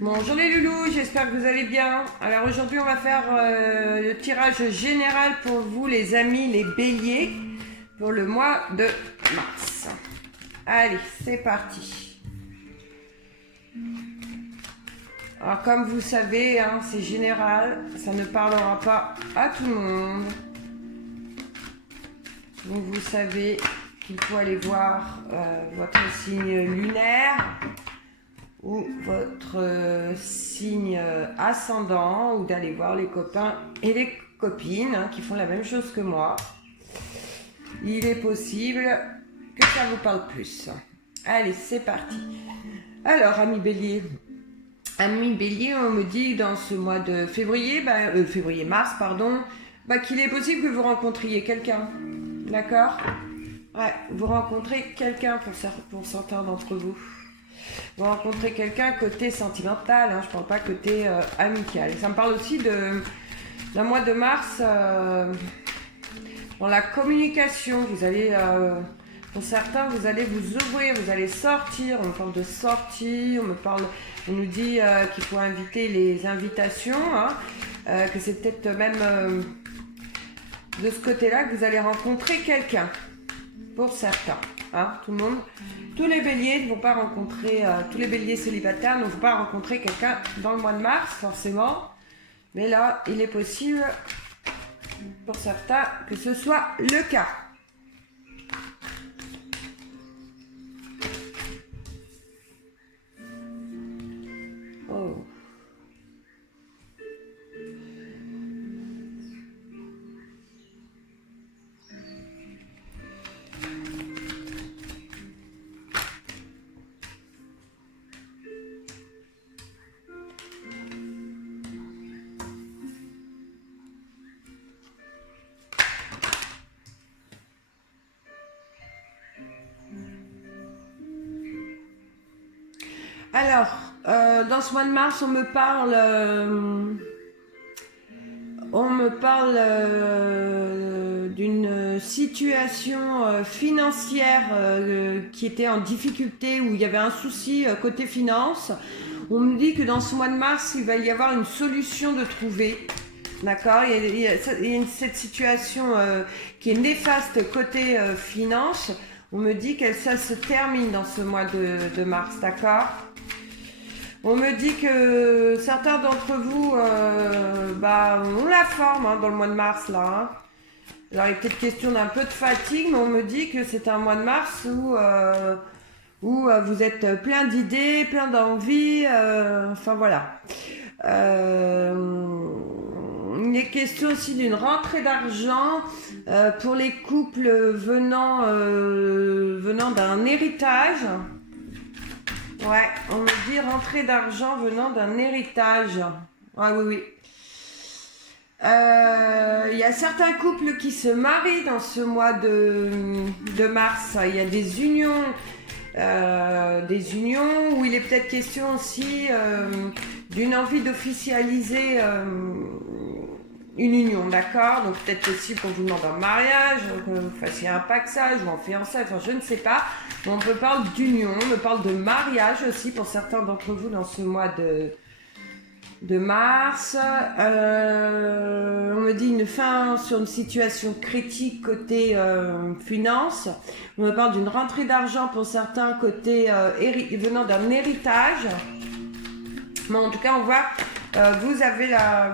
Bonjour les loulous, j'espère que vous allez bien. Alors aujourd'hui on va faire le tirage général pour vous les amis, les béliers, pour le mois de mars. Allez, c'est parti. Alors comme vous savez, hein, c'est général, ça ne parlera pas à tout le monde. Donc vous savez qu'il faut aller voir votre signe lunaire ou votre signe ascendant, ou d'aller voir les copains et les copines qui font la même chose que moi. Il est possible que ça vous parle plus. Allez, c'est parti. Alors, amis bélier, on me dit dans ce mois de février-mars, qu'il est possible que vous rencontriez quelqu'un. D'accord ? Ouais, vous rencontrez quelqu'un pour certains d'entre vous. Vous rencontrez quelqu'un côté sentimental, hein, je ne parle pas côté amical. Et ça me parle aussi d'un mois de mars dans la communication. Vous allez, pour certains, vous allez vous ouvrir, vous allez sortir. On me parle de sortir, on nous dit qu'il faut inviter les invitations, hein, que c'est peut-être même de ce côté-là que vous allez rencontrer quelqu'un, pour certains. Hein, tout le monde, tous les béliers ne vont pas rencontrer, tous les béliers célibataires ne vont pas rencontrer quelqu'un dans le mois de mars, forcément. Mais là, il est possible, pour certains, que ce soit le cas. Oh. Alors, dans ce mois de mars, on me parle d'une situation financière qui était en difficulté, où il y avait un souci côté finance. On me dit que dans ce mois de mars, il va y avoir une solution de trouver. D'accord, il y a cette situation qui est néfaste côté finance. On me dit que ça se termine dans ce mois de mars, d'accord ? On me dit que certains d'entre vous ont la forme dans le mois de mars là. Hein. Alors il est peut-être question d'un peu de fatigue, mais on me dit que c'est un mois de mars où vous êtes plein d'idées, plein d'envies, enfin voilà. Il est question aussi d'une rentrée d'argent pour les couples venant d'un héritage. Ouais, on me dit rentrée d'argent venant d'un héritage. Ah oui. Il y a certains couples qui se marient dans ce mois de mars. Il y a des unions où il est peut-être question aussi d'une envie d'officialiser une union, d'accord? Donc peut-être aussi qu'on vous demande un mariage, que vous fassiez un paxage ou un fiançailles, enfin je ne sais pas. Mais on me parle d'union, on me parle de mariage aussi pour certains d'entre vous dans ce mois de mars. On me dit une fin sur une situation critique côté finance. On me parle d'une rentrée d'argent pour certains côté venant d'un héritage. Mais en tout cas, on voit vous avez la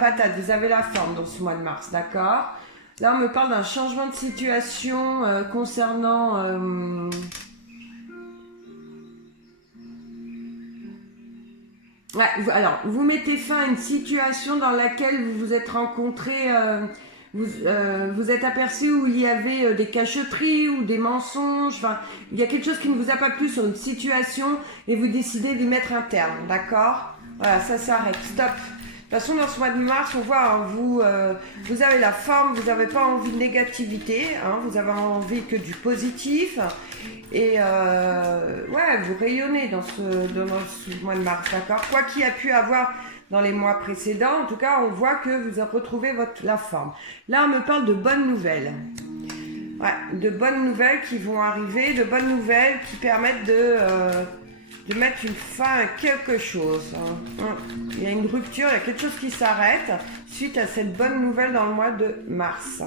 patate, vous avez la forme dans ce mois de mars, d'accord? Là, on me parle d'un changement de situation concernant alors, vous mettez fin à une situation dans laquelle vous vous êtes rencontrés, vous êtes aperçu où il y avait des cacheteries ou des mensonges, enfin, il y a quelque chose qui ne vous a pas plu sur une situation et vous décidez d'y mettre un terme, d'accord? Voilà, ça s'arrête, stop. De toute façon, dans ce mois de mars, on voit, hein, vous avez la forme, vous n'avez pas envie de négativité, hein, vous avez envie que du positif. Et vous rayonnez dans ce mois de mars, d'accord ? Quoi qu'il y a pu avoir dans les mois précédents, en tout cas, on voit que vous avez retrouvé la forme. Là, on me parle de bonnes nouvelles. Ouais, de bonnes nouvelles qui vont arriver, de bonnes nouvelles qui permettent de mettre une fin à quelque chose. Il y a une rupture, il y a quelque chose qui s'arrête suite à cette bonne nouvelle dans le mois de mars.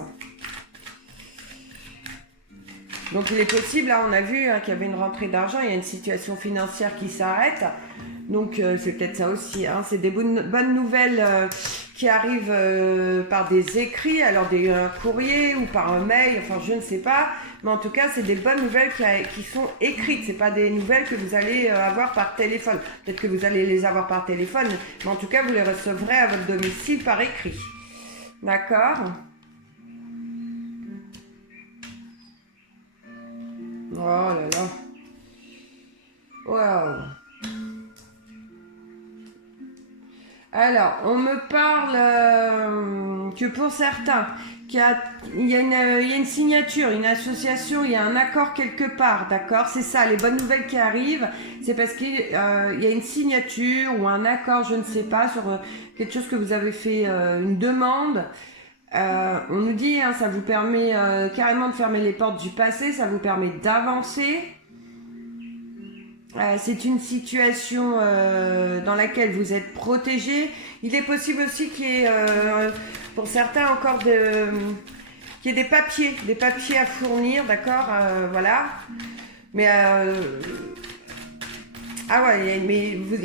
Donc il est possible, là on a vu qu'il y avait une rentrée d'argent, il y a une situation financière qui s'arrête. Donc c'est peut-être ça aussi, c'est des bonnes nouvelles qui arrivent par des écrits, alors des courriers ou par un mail, enfin je ne sais pas. Mais en tout cas, c'est des bonnes nouvelles qui sont écrites. C'est pas des nouvelles que vous allez avoir par téléphone. Peut-être que vous allez les avoir par téléphone, mais en tout cas, vous les recevrez à votre domicile par écrit. D'accord ? Oh là là. Waouh. Alors, on me parle que pour certains, il y a une signature, une association, il y a un accord quelque part, d'accord? C'est ça, les bonnes nouvelles qui arrivent, c'est parce qu'il y a une signature ou un accord, je ne sais pas, sur quelque chose que vous avez fait, une demande. On nous dit, ça vous permet carrément de fermer les portes du passé, ça vous permet d'avancer. C'est une situation dans laquelle vous êtes protégé. Il est possible aussi qu'il y ait, pour certains, encore qu'il y ait des papiers à fournir, d'accord, voilà. Mais ah ouais, il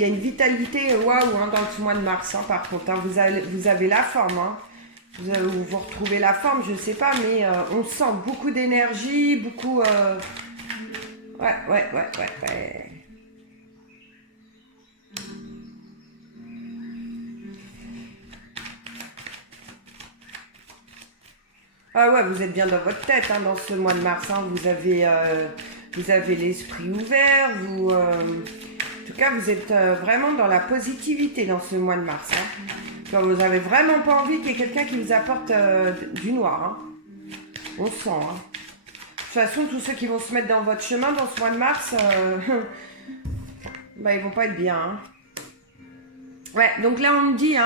y a une vitalité, waouh, dans ce mois de mars, par contre. Vous avez la forme, vous retrouvez la forme, je sais pas, mais on sent beaucoup d'énergie, beaucoup. Ouais. Ah ouais, vous êtes bien dans votre tête dans ce mois de mars. Vous avez l'esprit ouvert. En tout cas, vous êtes vraiment dans la positivité dans ce mois de mars. Quand vous avez vraiment pas envie qu'il y ait quelqu'un qui vous apporte du noir. On sent. De toute façon, tous ceux qui vont se mettre dans votre chemin dans ce mois de mars, ils vont pas être bien. Ouais, donc là on me dit,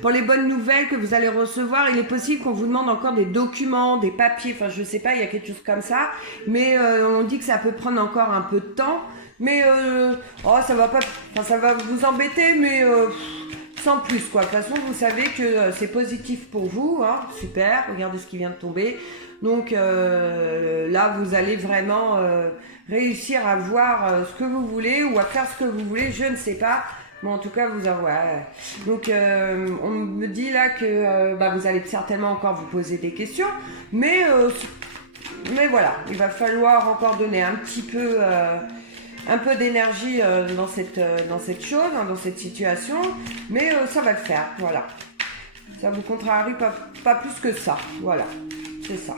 pour les bonnes nouvelles que vous allez recevoir, il est possible qu'on vous demande encore des documents, des papiers, enfin je sais pas, il y a quelque chose comme ça, mais on dit que ça peut prendre encore un peu de temps, mais ça va vous embêter, mais sans plus quoi. De toute façon, vous savez que c'est positif pour vous, super, regardez ce qui vient de tomber. Donc là, vous allez vraiment réussir à voir ce que vous voulez ou à faire ce que vous voulez, je ne sais pas. Bon, en tout cas, vous avez. Donc, on me dit là que vous allez certainement encore vous poser des questions, mais voilà, il va falloir encore donner un peu d'énergie dans cette chose, dans cette situation, mais ça va le faire, voilà. Ça vous contrarie pas plus que ça, voilà, c'est ça.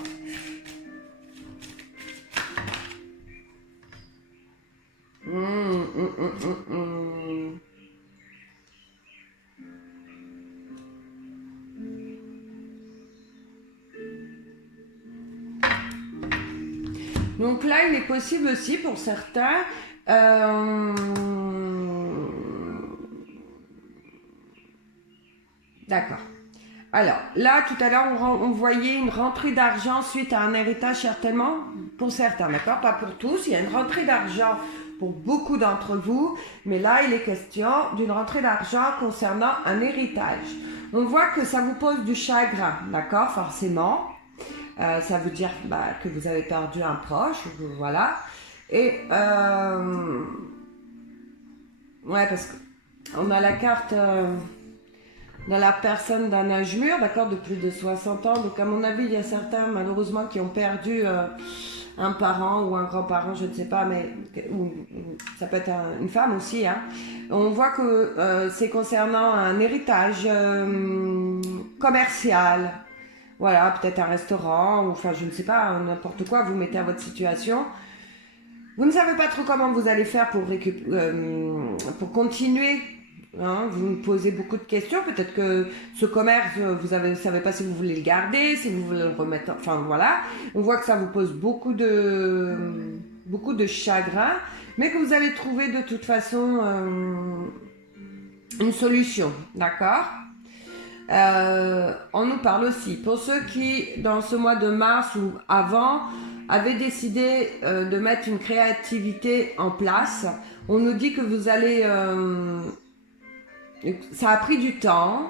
Donc là, il est possible aussi pour certains d'accord. Alors, là, tout à l'heure, on voyait une rentrée d'argent suite à un héritage, certainement, pour certains, d'accord? Pas pour tous. Il y a une rentrée d'argent pour beaucoup d'entre vous, mais là, il est question d'une rentrée d'argent concernant un héritage. On voit que ça vous pose du chagrin, d'accord? Forcément. Ça veut dire que vous avez perdu un proche, voilà. Et ouais, parce qu'on a la carte dans la personne d'un âge mûr, d'accord, de plus de 60 ans. Donc à mon avis, il y a certains malheureusement qui ont perdu un parent ou un grand-parent, je ne sais pas, mais ça peut être une femme aussi. On voit que c'est concernant un héritage commercial. Voilà, peut-être un restaurant, ou enfin je ne sais pas, n'importe quoi, vous mettez à votre situation. Vous ne savez pas trop comment vous allez faire pour continuer. Vous me posez beaucoup de questions. Peut-être que ce commerce, vous ne savez pas si vous voulez le garder, si vous voulez le remettre. Enfin voilà, on voit que ça vous pose beaucoup de chagrin, mais que vous allez trouver de toute façon une solution, d'accord ? On nous parle aussi, pour ceux qui, dans ce mois de mars ou avant, avaient décidé de mettre une créativité en place, on nous dit que vous allez... ça a pris du temps,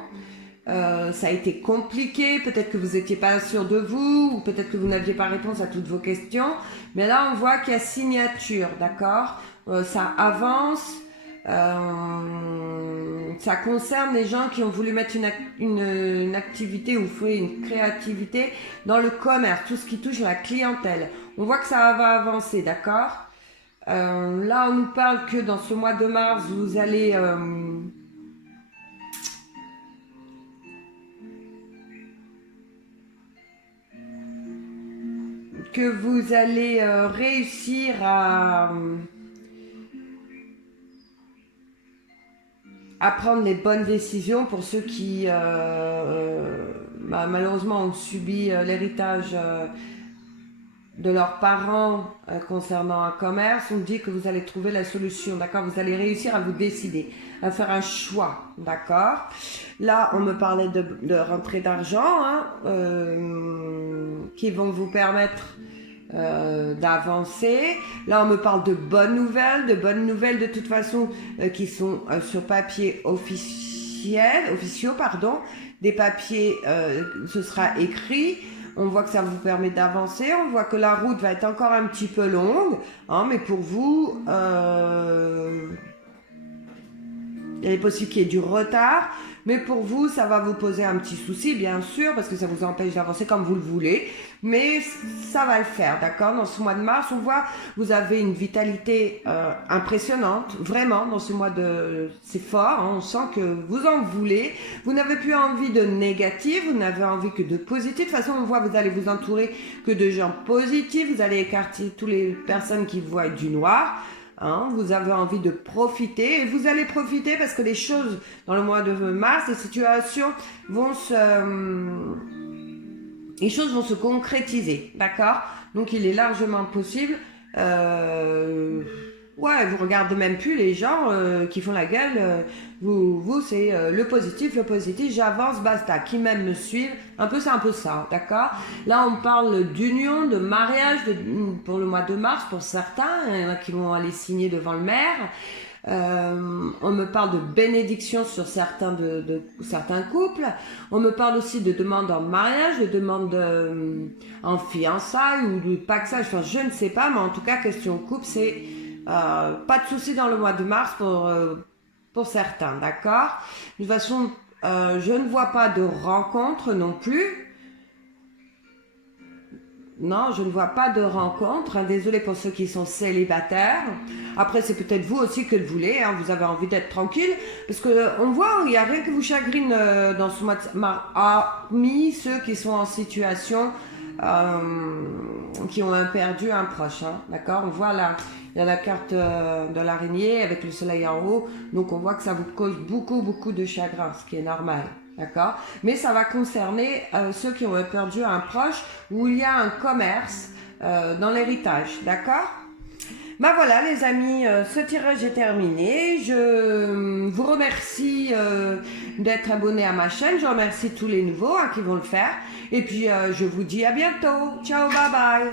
ça a été compliqué, peut-être que vous n'étiez pas sûr de vous, ou peut-être que vous n'aviez pas réponse à toutes vos questions, mais là on voit qu'il y a signature, d'accord, ça avance, ça concerne les gens qui ont voulu mettre une activité ou fait une créativité dans le commerce, tout ce qui touche à la clientèle. On voit que ça va avancer, d'accord. Là on nous parle que dans ce mois de mars, vous allez... que vous allez réussir à prendre les bonnes décisions pour ceux qui malheureusement ont subi l'héritage de leurs parents concernant un commerce. On dit que vous allez trouver la solution, d'accord. Vous allez réussir à vous décider, à faire un choix, d'accord. Là, on me parlait de rentrée d'argent, hein, qui vont vous permettre d'avancer. Là, on me parle de bonnes nouvelles de toute façon, qui sont sur papier officieux, pardon. Des papiers, ce sera écrit. On voit que ça vous permet d'avancer. On voit que la route va être encore un petit peu longue, hein, mais pour vous, il est possible qu'il y ait du retard, mais pour vous, ça va vous poser un petit souci, bien sûr, parce que ça vous empêche d'avancer comme vous le voulez, mais ça va le faire, d'accord. Dans ce mois de mars, on voit, vous avez une vitalité impressionnante, vraiment, dans ce mois de... C'est fort, hein, on sent que vous en voulez, vous n'avez plus envie de négatif, vous n'avez envie que de positif. De toute façon, on voit, vous allez vous entourer que de gens positifs, vous allez écarter toutes les personnes qui voient du noir. Hein, vous avez envie de profiter et vous allez profiter parce que les choses dans le mois de mars, les situations vont les choses vont se concrétiser, d'accord. Donc il est largement possible, ouais, vous regardez même plus les gens qui font la gueule, vous c'est le positif, j'avance, basta, qui même me suivent, un peu c'est un peu ça, d'accord. Là on parle d'union, de mariage pour le mois de mars, pour certains, il y en a qui vont aller signer devant le maire. On me parle de bénédiction sur certains certains couples. On me parle aussi de demande en mariage, de demande en fiançailles ou de paxage, enfin je ne sais pas, mais en tout cas question couple, c'est pas de souci dans le mois de mars pour certains, d'accord. De toute façon, je ne vois pas de rencontre non plus. Non, je ne vois pas de rencontre. Hein. Désolée pour ceux qui sont célibataires. Après, c'est peut-être vous aussi que vous voulez. Hein. Vous avez envie d'être tranquille. Parce que on voit, il n'y a rien qui vous chagrine dans ce mois de mars. Hormis ceux qui sont en situation, qui ont perdu un proche. Hein. D'accord. On voit là, il y a la carte de l'araignée avec le soleil en haut. Donc, on voit que ça vous cause beaucoup de chagrin, ce qui est normal. D'accord, mais ça va concerner ceux qui ont perdu un proche où il y a un commerce dans l'héritage, d'accord. Ben voilà les amis, ce tirage est terminé. Je vous remercie d'être abonnés à ma chaîne. Je remercie tous les nouveaux qui vont le faire. Et puis je vous dis à bientôt. Ciao, bye bye.